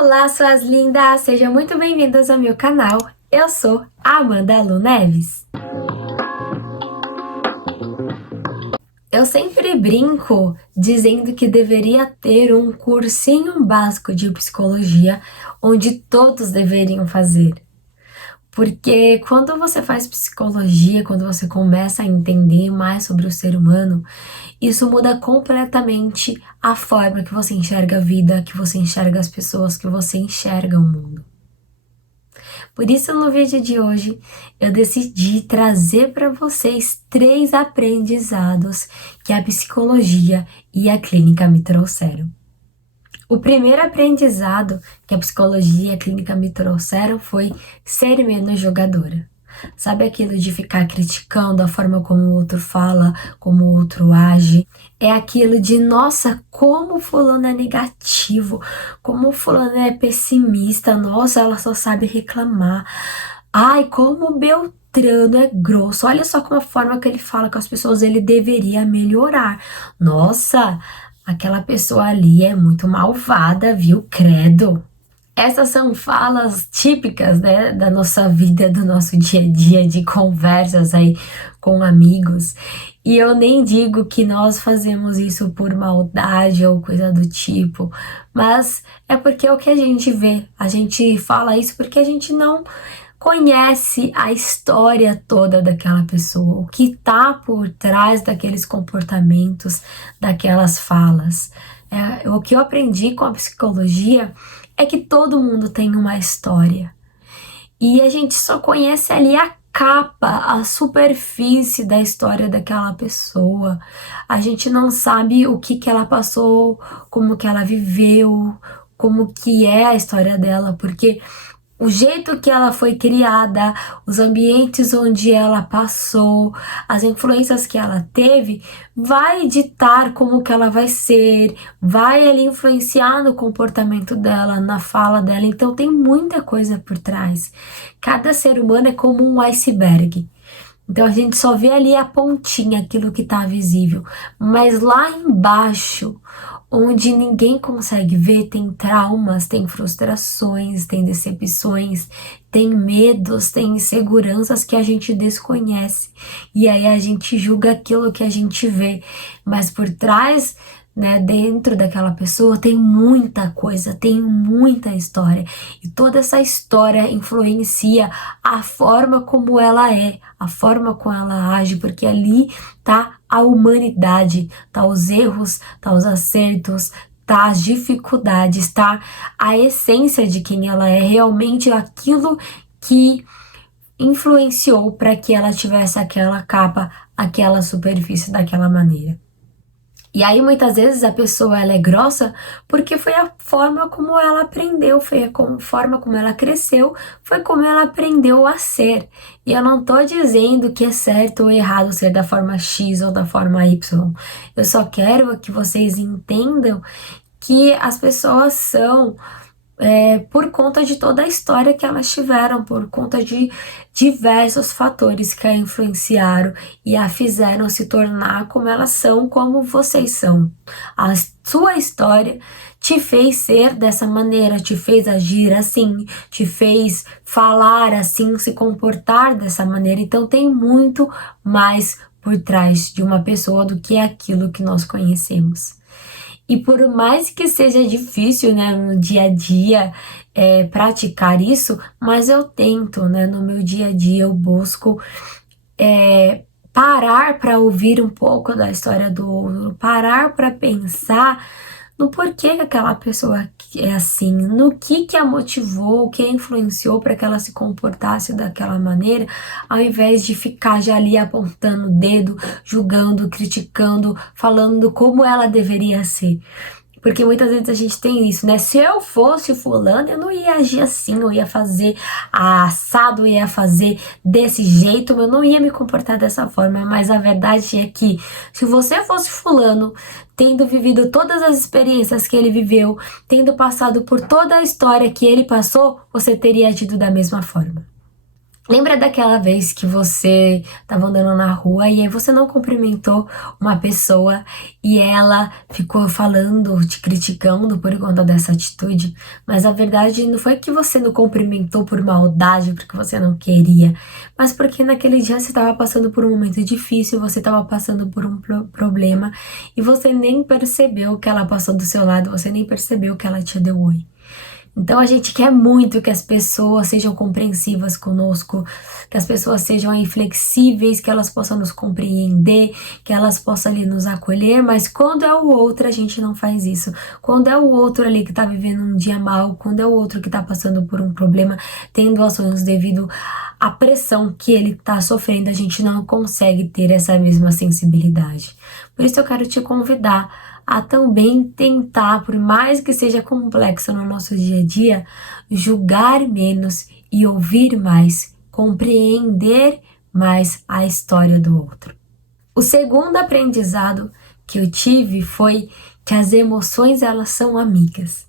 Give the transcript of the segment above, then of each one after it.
Olá, suas lindas! Sejam muito bem-vindas ao meu canal. Eu sou a Amanda Lu Neves. Eu sempre brinco dizendo que deveria ter um cursinho básico de psicologia onde todos deveriam fazer. Porque quando você faz psicologia, quando você começa a entender mais sobre o ser humano, isso muda completamente a forma que você enxerga a vida, que você enxerga as pessoas, que você enxerga o mundo. Por isso, no vídeo de hoje, eu decidi trazer para vocês 3 aprendizados que a psicologia e a clínica me trouxeram. O primeiro aprendizado que a psicologia e a clínica me trouxeram foi ser menos julgadora. Sabe aquilo de ficar criticando a forma como o outro fala, como o outro age? É aquilo de, nossa, como fulano é negativo, como fulano é pessimista, nossa, ela só sabe reclamar. Ai, como o Beltrano é grosso, olha só como a forma que ele fala com as pessoas, ele deveria melhorar. Nossa, aquela pessoa ali é muito malvada, viu? Credo. Essas são falas típicas, né, da nossa vida, do nosso dia a dia, de conversas aí com amigos. E eu nem digo que nós fazemos isso por maldade ou coisa do tipo, mas é porque é o que a gente vê. A gente fala isso porque a gente não conhece a história toda daquela pessoa, o que tá por trás daqueles comportamentos, daquelas falas. O que eu aprendi com a psicologia é que todo mundo tem uma história e a gente só conhece ali a capa, a superfície da história daquela pessoa. A gente não sabe o que ela passou, como que ela viveu, como que é a história dela, porque o jeito que ela foi criada, os ambientes onde ela passou, as influências que ela teve, vai ditar como que ela vai ser, vai ali influenciar no comportamento dela, na fala dela. Então tem muita coisa por trás. Cada ser humano é como um iceberg. Então a gente só vê ali a pontinha, aquilo que está visível, mas lá embaixo, onde ninguém consegue ver, tem traumas, tem frustrações, tem decepções, tem medos, tem inseguranças que a gente desconhece. E aí a gente julga aquilo que a gente vê, mas por trás, né, dentro daquela pessoa tem muita coisa, tem muita história. E toda essa história influencia a forma como ela é, a forma como ela age, porque ali tá a humanidade, tá os erros, tá os acertos, tá as dificuldades, tá a essência de quem ela é, realmente aquilo que influenciou para que ela tivesse aquela capa, aquela superfície daquela maneira. E aí muitas vezes a pessoa ela é grossa porque foi a forma como ela aprendeu, foi a forma como ela cresceu, foi como ela aprendeu a ser. E eu não tô dizendo que é certo ou errado ser da forma X ou da forma Y. Eu só quero que vocês entendam que as pessoas são por conta de toda a história que elas tiveram, por conta de diversos fatores que a influenciaram e a fizeram se tornar como elas são, como vocês são. A sua história te fez ser dessa maneira, te fez agir assim, te fez falar assim, se comportar dessa maneira. Então tem muito mais por trás de uma pessoa do que aquilo que nós conhecemos. E por mais que seja difícil, né, no dia a dia, praticar isso, mas eu tento, né, no meu dia a dia eu busco parar para ouvir um pouco da história do outro, parar para pensar no porquê que aquela pessoa é assim, no que a motivou, o que a influenciou para que ela se comportasse daquela maneira, ao invés de ficar já ali apontando o dedo, julgando, criticando, falando como ela deveria ser. Porque muitas vezes a gente tem isso, né? Se eu fosse fulano, eu não ia agir assim, eu ia fazer assado, eu ia fazer desse jeito, eu não ia me comportar dessa forma. Mas a verdade é que se você fosse fulano, tendo vivido todas as experiências que ele viveu, tendo passado por toda a história que ele passou, você teria agido da mesma forma. Lembra daquela vez que você estava andando na rua e aí você não cumprimentou uma pessoa e ela ficou falando, te criticando por conta dessa atitude? Mas a verdade não foi que você não cumprimentou por maldade, porque você não queria, mas porque naquele dia você estava passando por um momento difícil, você estava passando por um problema e você nem percebeu que ela passou do seu lado, você nem percebeu que ela te deu oi. Então a gente quer muito que as pessoas sejam compreensivas conosco, que as pessoas sejam aí flexíveis, que elas possam nos compreender, que elas possam ali nos acolher, mas quando é o outro a gente não faz isso. Quando é o outro ali que tá vivendo um dia mal, quando é o outro que tá passando por um problema, tendo ações devido à pressão que ele tá sofrendo, a gente não consegue ter essa mesma sensibilidade. Por isso eu quero te convidar a também tentar, por mais que seja complexo no nosso dia a dia, julgar menos e ouvir mais, compreender mais a história do outro. O segundo aprendizado que eu tive foi que as emoções elas são amigas.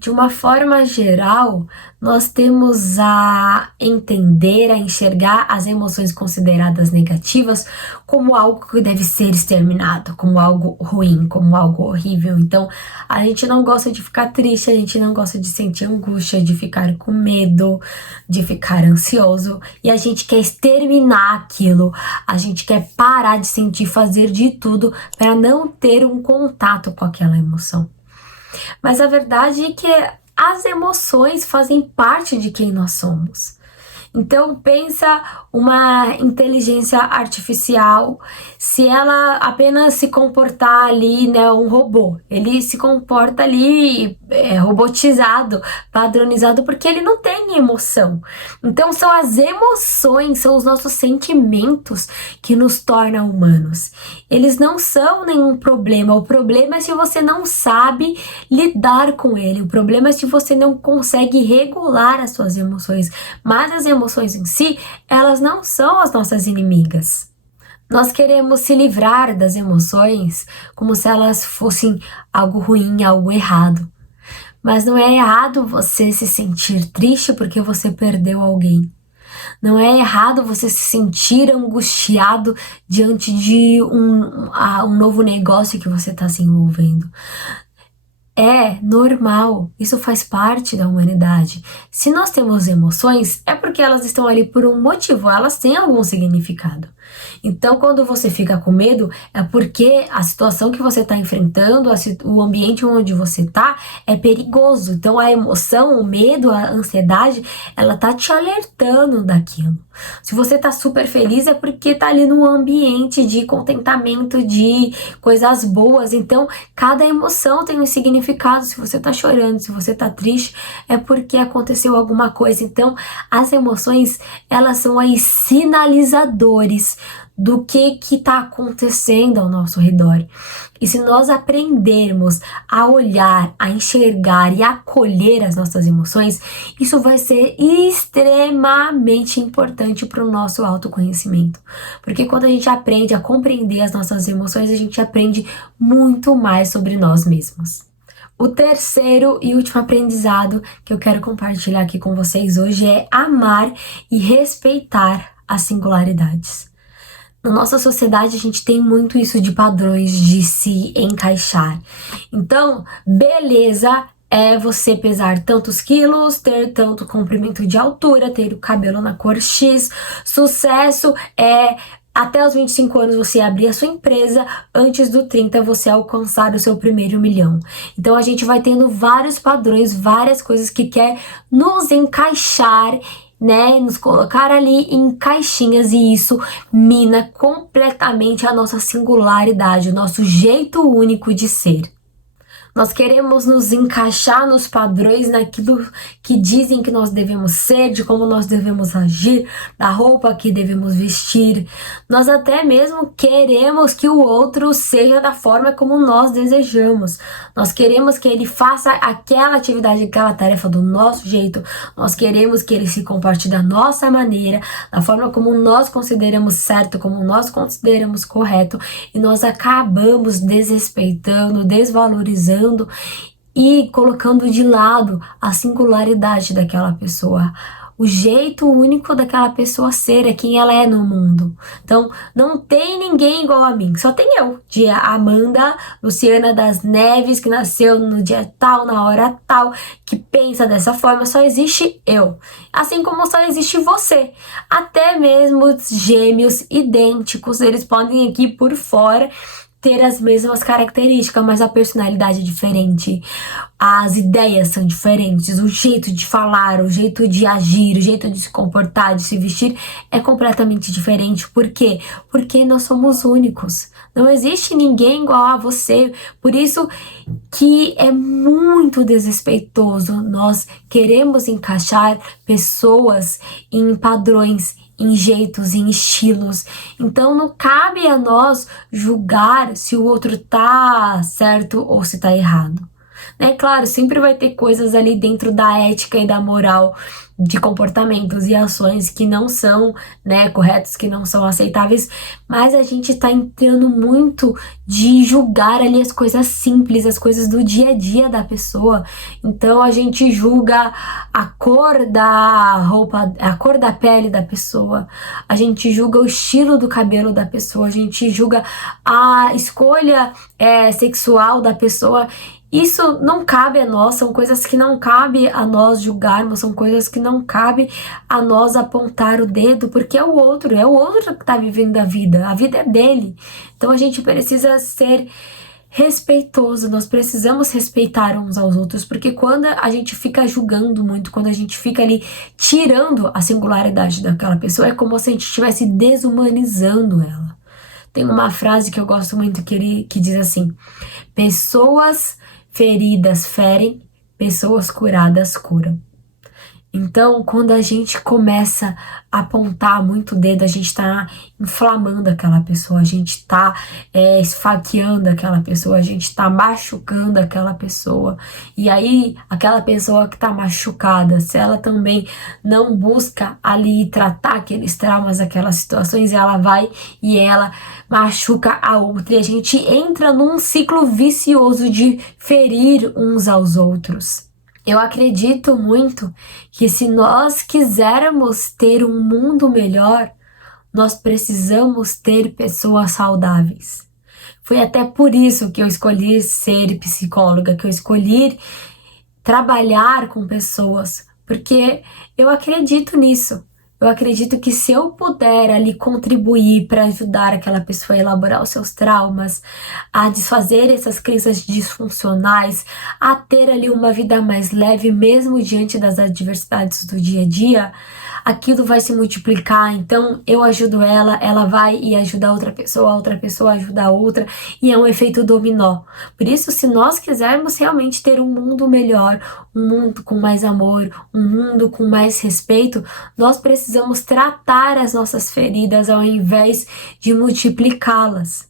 De uma forma geral, nós temos a entender, a enxergar as emoções consideradas negativas como algo que deve ser exterminado, como algo ruim, como algo horrível. Então, a gente não gosta de ficar triste, a gente não gosta de sentir angústia, de ficar com medo, de ficar ansioso, e a gente quer exterminar aquilo, a gente quer parar de sentir, fazer de tudo para não ter um contato com aquela emoção. Mas a verdade é que as emoções fazem parte de quem nós somos. Então pensa uma inteligência artificial, se ela apenas se comportar ali, né, um robô, ele se comporta ali robotizado, padronizado, porque ele não tem emoção. Então são as emoções, são os nossos sentimentos que nos tornam humanos. Eles não são nenhum problema, o problema é se você não sabe lidar com ele, o problema é se você não consegue regular as suas emoções, mas as emoções em si, elas não são as nossas inimigas. Nós queremos se livrar das emoções como se elas fossem algo ruim, algo errado. Mas não é errado você se sentir triste porque você perdeu alguém. Não é errado você se sentir angustiado diante de um novo negócio que você está se envolvendo. É normal, isso faz parte da humanidade. Se nós temos emoções, é porque elas estão ali por um motivo, elas têm algum significado. Então, quando você fica com medo, é porque a situação que você está enfrentando, o ambiente onde você está, é perigoso. Então, a emoção, o medo, a ansiedade, ela tá te alertando daquilo. Se você tá super feliz, é porque tá ali num ambiente de contentamento, de coisas boas. Então, cada emoção tem um significado. Se você tá chorando, se você tá triste, é porque aconteceu alguma coisa. Então, as emoções, elas são aí sinalizadores do que está acontecendo ao nosso redor. E se nós aprendermos a olhar, a enxergar e a acolher as nossas emoções, isso vai ser extremamente importante para o nosso autoconhecimento. Porque quando a gente aprende a compreender as nossas emoções, a gente aprende muito mais sobre nós mesmos. O terceiro e último aprendizado que eu quero compartilhar aqui com vocês hoje é amar e respeitar as singularidades. Na nossa sociedade, a gente tem muito isso de padrões de se encaixar. Então, beleza é você pesar tantos quilos, ter tanto comprimento de altura, ter o cabelo na cor X. Sucesso é até os 25 anos você abrir a sua empresa, antes do 30 você alcançar o seu primeiro milhão. Então a gente vai tendo vários padrões, várias coisas que quer nos encaixar, né, nos colocar ali em caixinhas, e isso mina completamente a nossa singularidade, o nosso jeito único de ser. Nós queremos nos encaixar nos padrões, naquilo que dizem que nós devemos ser, de como nós devemos agir, da roupa que devemos vestir. Nós até mesmo queremos que o outro seja da forma como nós desejamos. Nós queremos que ele faça aquela atividade, aquela tarefa do nosso jeito. Nós queremos que ele se comporte da nossa maneira, da forma como nós consideramos certo, como nós consideramos correto. E nós acabamos desrespeitando, desvalorizando e colocando de lado a singularidade daquela pessoa, o jeito único daquela pessoa ser, é quem ela é no mundo. Então, não tem ninguém igual a mim, só tem eu, de Amanda Luciana das Neves, que nasceu no dia tal, na hora tal, que pensa dessa forma, só existe eu. Assim como só existe você. Até mesmo os gêmeos idênticos, eles podem aqui por fora ter as mesmas características, mas a personalidade é diferente, as ideias são diferentes, o jeito de falar, o jeito de agir, o jeito de se comportar, de se vestir é completamente diferente. Por quê? Porque nós somos únicos. Não existe ninguém igual a você. Por isso que é muito desrespeitoso nós queremos encaixar pessoas em padrões, em jeitos, em estilos. Então não cabe a nós julgar se o outro tá certo ou se tá errado. Né? Claro, sempre vai ter coisas ali dentro da ética e da moral de comportamentos e ações que não são, né, corretos, que não são aceitáveis, mas a gente tá entrando muito de julgar ali as coisas simples, as coisas do dia a dia da pessoa. Então a gente julga a cor da roupa, a cor da pele da pessoa, a gente julga o estilo do cabelo da pessoa, a gente julga a escolha sexual da pessoa. Isso não cabe a nós, são coisas que não cabe a nós julgarmos, são coisas que não cabe a nós apontar o dedo, porque é o outro que está vivendo a vida é dele. Então a gente precisa ser respeitoso, nós precisamos respeitar uns aos outros, porque quando a gente fica julgando muito, quando a gente fica ali tirando a singularidade daquela pessoa, é como se a gente estivesse desumanizando ela. Tem uma frase que eu gosto muito que diz assim: pessoas feridas ferem, pessoas curadas curam. Então, quando a gente começa a apontar muito o dedo, a gente tá inflamando aquela pessoa, a gente tá esfaqueando aquela pessoa, a gente tá machucando aquela pessoa. E aí, aquela pessoa que tá machucada, se ela também não busca ali tratar aqueles traumas, aquelas situações, ela vai e ela machuca a outra. E a gente entra num ciclo vicioso de ferir uns aos outros. Eu acredito muito que se nós quisermos ter um mundo melhor, nós precisamos ter pessoas saudáveis. Foi até por isso que eu escolhi ser psicóloga, que eu escolhi trabalhar com pessoas, porque eu acredito nisso. Eu acredito que se eu puder ali contribuir para ajudar aquela pessoa a elaborar os seus traumas, a desfazer essas crenças disfuncionais, a ter ali uma vida mais leve, mesmo diante das adversidades do dia a dia, aquilo vai se multiplicar. Então eu ajudo ela, ela vai e ajuda a outra pessoa ajuda a outra, e é um efeito dominó. Por isso, se nós quisermos realmente ter um mundo melhor, um mundo com mais amor, um mundo com mais respeito, nós precisamos tratar as nossas feridas ao invés de multiplicá-las.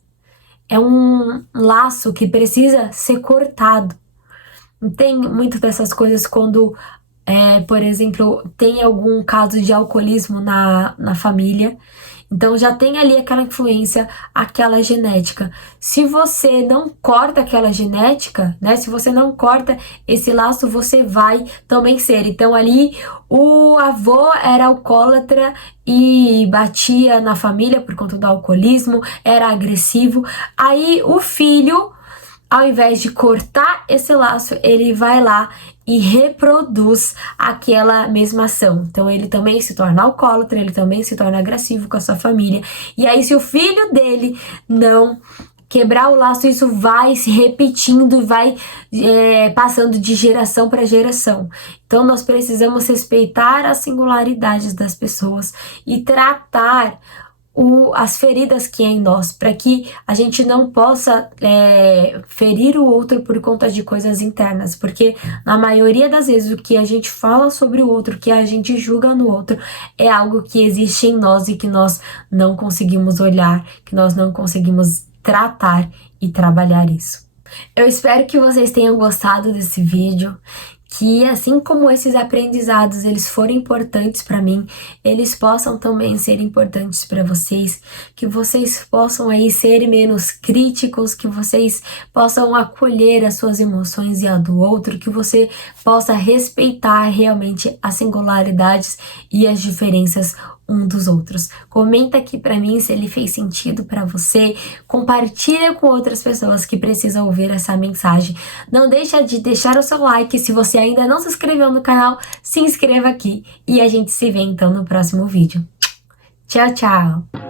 É um laço que precisa ser cortado. Não tem muito dessas coisas quando, por exemplo, tem algum caso de alcoolismo na família. Então já tem ali aquela influência, aquela genética. Se você não corta aquela genética, né? Se você não corta esse laço, você vai também ser. Então ali o avô era alcoólatra e batia na família por conta do alcoolismo, era agressivo. Aí o filho, ao invés de cortar esse laço, ele vai lá e reproduz aquela mesma ação. Então ele também se torna alcoólatra, ele também se torna agressivo com a sua família. E aí, se o filho dele não quebrar o laço, isso vai se repetindo, vai passando de geração para geração. Então nós precisamos respeitar as singularidades das pessoas e tratar as feridas que é em nós, para que a gente não possa ferir o outro por conta de coisas internas, porque na maioria das vezes o que a gente fala sobre o outro, o que a gente julga no outro, é algo que existe em nós e que nós não conseguimos olhar, que nós não conseguimos tratar e trabalhar isso. Eu espero que vocês tenham gostado desse vídeo, que assim como esses aprendizados eles foram importantes para mim, eles possam também ser importantes para vocês, que vocês possam aí ser menos críticos, que vocês possam acolher as suas emoções e a do outro, que você possa respeitar realmente as singularidades e as diferenças um dos outros. Comenta aqui para mim se ele fez sentido para você, compartilha com outras pessoas que precisam ouvir essa mensagem. Não deixa de deixar o seu like, se você ainda não se inscreveu no canal, se inscreva aqui e a gente se vê então no próximo vídeo. Tchau, tchau!